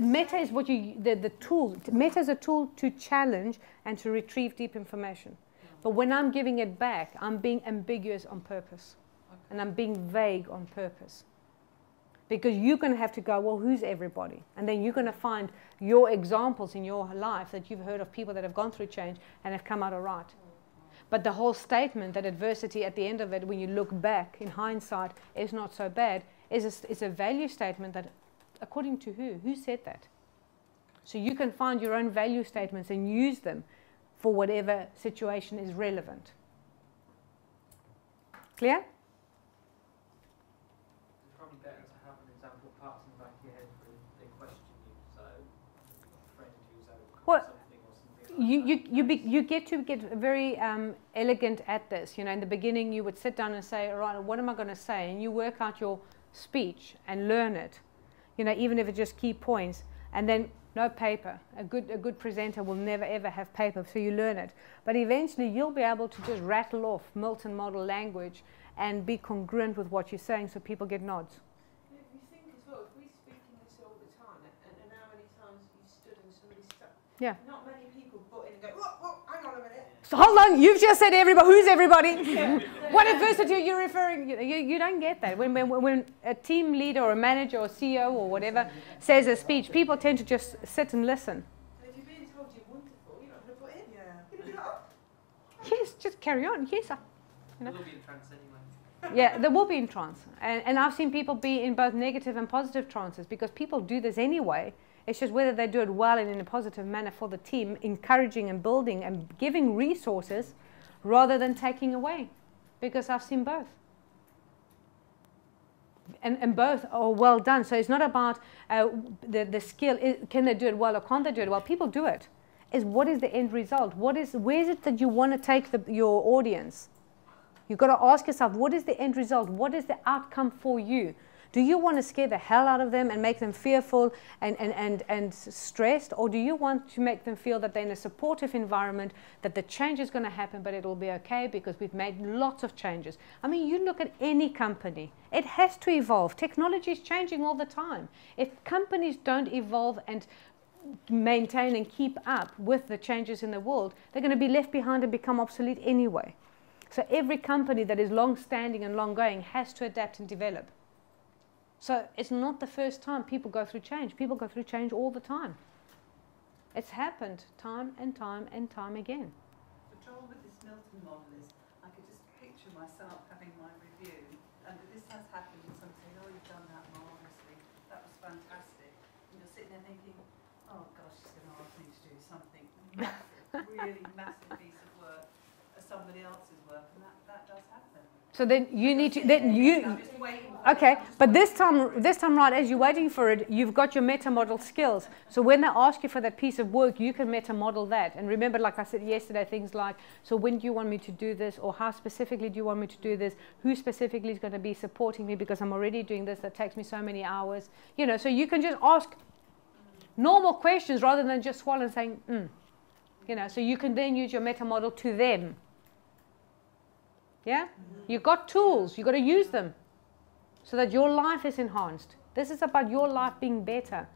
meta is what the tool. Meta is a tool to challenge and to retrieve deep information. But when I'm giving it back, I'm being ambiguous on purpose. And I'm being vague on purpose. Because you're going to have to go, well, who's everybody? And then you're going to find your examples in your life that you've heard of people that have gone through change and have come out all right. But the whole statement that adversity at the end of it, when you look back in hindsight, is not so bad, is a value statement that, according to who? Who said that? So you can find your own value statements and use them for whatever situation is relevant. Clear? It's probably better to have an example parts in the back of your head when they question you. So, a friend who's overcome something or something like you get to get very elegant at this. You know, in the beginning, you would sit down and say, all right, what am I going to say? And you work out your speech and learn it. You know, even if it's just key points, and then no paper. A good presenter will never ever have paper, so you learn it. But eventually you'll be able to just rattle off Milton Model language and be congruent with what you're saying, so people get nods. If you think as well, if we speak in this all the time, and how many times you stood and somebody stuck, not many people butt in and go, whoa, hang on a minute. So hold on, you've just said everybody. Who's everybody? What adversity are you referring? You don't get that. When a team leader or a manager or CEO or whatever says a speech, people tend to just sit and listen. So if you're being told you're wonderful, you're not going to butt in. Yeah. You're up. Yes, just carry on. Yes, you know. We'll be in trance anyway. Yeah, they will be in trance. And I've seen people be in both negative and positive trances, because people do this anyway. It's just whether they do it well and in a positive manner for the team, encouraging and building and giving resources rather than taking away. Because I've seen both. And both are well done. So it's not about the skill. Can they do it well or can't they do it well? People do it. It's what is the end result? Where is it that you want to take your audience? You've got to ask yourself, what is the end result? What is the outcome for you? Do you want to scare the hell out of them and make them fearful and stressed? Or do you want to make them feel that they're in a supportive environment, that the change is going to happen, but it'll be okay because we've made lots of changes? I mean, you look at any company. It has to evolve. Technology is changing all the time. If companies don't evolve and maintain and keep up with the changes in the world, they're going to be left behind and become obsolete anyway. So every company that is long-standing and long-going has to adapt and develop. So it's not the first time people go through change. People go through change all the time. It's happened time and time and time again. The trouble with this Milton model is I could just picture myself having my review, and this has happened, and someone saying, oh, you've done that marvellously, that was fantastic. And you're sitting there thinking, oh gosh, she's going to ask me to do something massive, really massive piece of work as somebody else's work, and that does happen. So then you need to, okay, but this time right, as you're waiting for it, you've got your meta model skills. So when they ask you for that piece of work, you can meta model that. And remember, like I said yesterday, things like, so when do you want me to do this? Or how specifically do you want me to do this? Who specifically is going to be supporting me because I'm already doing this, that takes me so many hours? You know, so you can just ask normal questions rather than just swallow and saying, You know, so you can then use your meta model to them. Yeah? You've got tools. You've got to use them so that your life is enhanced. This is about your life being better.